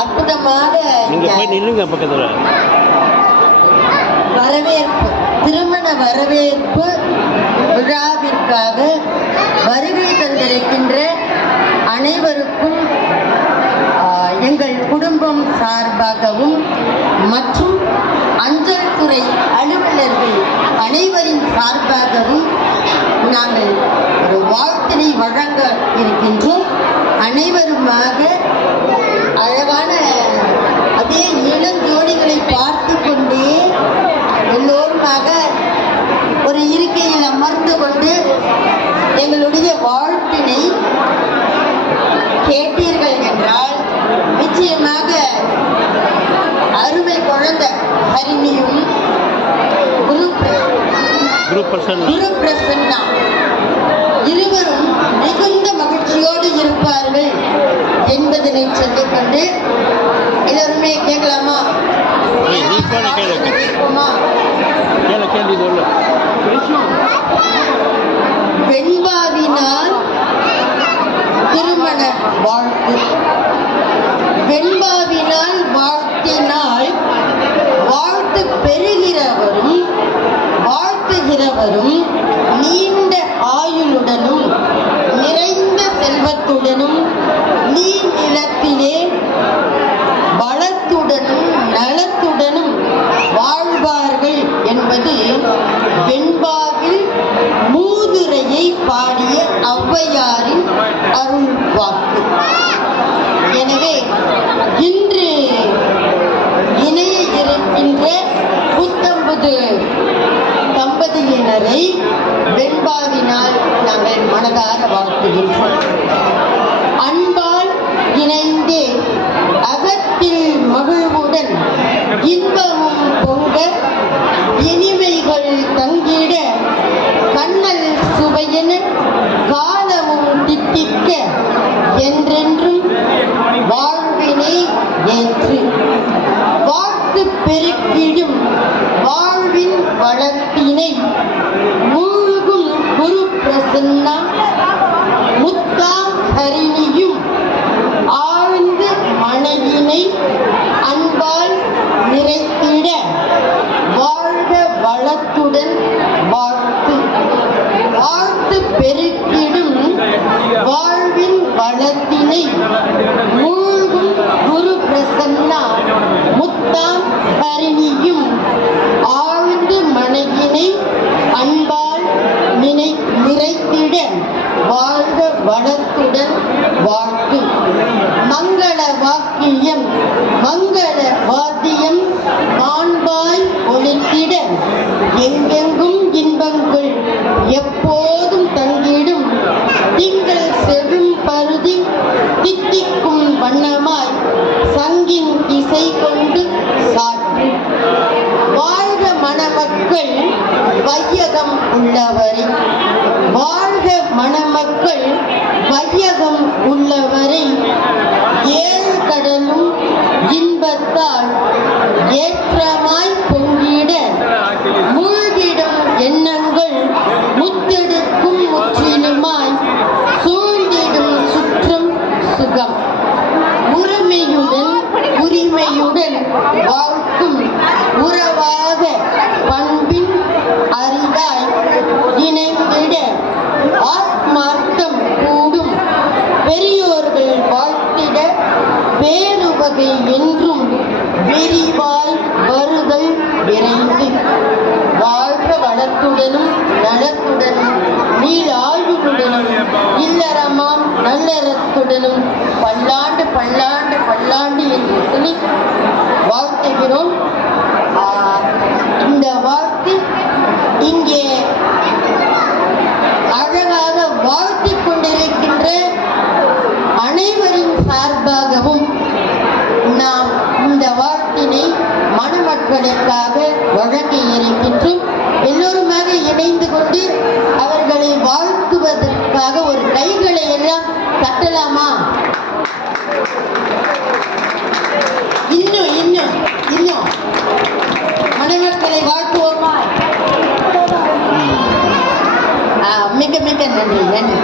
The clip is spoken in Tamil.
அற்புதமாக பக்கத்தில் வரவேற்பு, திருமண வரவேற்பு விழாவிற்காக வருகை தந்திருக்கின்ற அனைவருக்கும் எங்கள் குடும்பம் சார்பாகவும் மற்றும் அஞ்சல் துறை அலுவலர்கள் அனைவரின் சார்பாகவும் நாங்கள் ஒரு வாழ்த்தினை வழங்க இருக்கின்றோம். அனைவருமாக அழகான அதே இளஞ்சோடிகளை பார்த்து கொண்டே எல்லோருமாக ஒரு இருக்கையில் அமர்ந்து கொண்டு எங்களுடைய வாழ்த்தினை கேட்டீர்கள் என்றால் நிச்சயமாக அருமை குழந்தை ஹரிணியும் குரு பிரசன்னா இருவரும் மிகுந்த மகிழ்ச்சியோடு இருப்பார்கள் என்பதனை சொல்லிக்கொண்டு எல்லோருமே கேட்கலாமா? வெண்பாவினால் திருமண வாழ்த்து. வெண்பாவினால் வாழ்த்தினால் வாழ்த்து பெறுகிறவரும் வாழ்த்துகிறவரும் நீண்ட ஆயுளுடனும் நிறைந்த செல்வத்துடனும் நீர் நிலத்திலே வளத்துடனும் நலத்துடனும் வாழ்வார்கள் என்பது வெண்பாவில் மூதுரையை பாடிய ஔவையாரின் அருள் வாக்கு. எனவே இன்று இணைய இருக்கின்ற புத்தம்புது தம்பதியினரை வெண்பாவினால் நாங்கள் மனதார வாழ்த்துகின்றோம். அன்பால் இணைந்தே அகத்தில் மகிழ்வுடன் இன்பமும் பொங்க இனிமைகள் தங்கிட கண்ணல் சுவையென காலமும் தித்திக்க என்றென்றும் வாழ்வினை ஏற்று வாழ்த்து பெருக்கிடும் வாழ்வின் வளத்தினை மூழ்கும் குரு பிரசன்னா முத்தாம் ஹரிணியும் ஆழ்ந்து மனையினை அன்பால் நிறைத்திட வாழ்க வளத்துடன் வாழ்த்து. வாழ்த்து பெருக்கிடும் வாழ்வின் வளத்தினை மூழ்கும் குரு பிரசன்னா முத்தாம் ஹரிணியும் ஆழ்ந்து மனையினை அன்பால் நிறைத்திட வாழ்க வளத்துடன் வாழ்த்து. மங்கள வாக்கியம் மங்கள வாத்தியம் மாண்பாய் ஒளித்திட எங்கெங்கும் இன்பங்கள் எப்போதும் தங்கிடும் திங்கள் செழும் பருதி தித்திக்கும் வண்ணமாய் சங்கின் இசை கொண்டு சாற்று. வாழ்க மணமக்கள் வையகம் உள்ளவரை. வாழ்க மணமக்கள் வையகம் உள்ளவரை. ஏழு கடலும் இன்பத்தால் ஏற்றமாய் பொங்கிட மூழ்கிடும் எண்ணங்கள் முத்தெடுக்கும் முற்றிலுமாய் சூழ்ந்திடும் சுற்றம் சுகம். உரிமையுடன் வாழ்த்தும் உறவாக பண்பின் அரிதாய் இணைந்திட ஆத்மார்த்தம் கூடும் பெரியோர்கள் வாழ்த்திட பேருவகை என்றும் விரிவாய் வருதல் விரைந்து. வாழ்க வளத்துடனும் நலத்துடனும் நீள் ஆயுளுடனும் இல்லறமாம் நல்லறத்துடனும் பல்லாண்டு பல்லாண்டு பல்லாண்டு என்று சொல்லி வாழ்த்துகிறோம். இந்த வாழ்த்து இங்கே அழகாக வாழ்த்திக் கொண்டிருக்கின்ற அனைவரின் சார்பாகவும் நாம் இந்த வாழ்த்தினை மணமக்களுக்காக வழங்கி இருக்கின்றோம். எல்லோருமாக இணைந்து கொண்டு அவர்களை வாழ்த்துவதற்காக ஒரு கைகளை எல்லாம் தட்டலாமா? இன்னும் இன்னும் இன்னும் மணமக்களை வாழ்த்துவோமா? மிக மிக நன்றி நன்றி.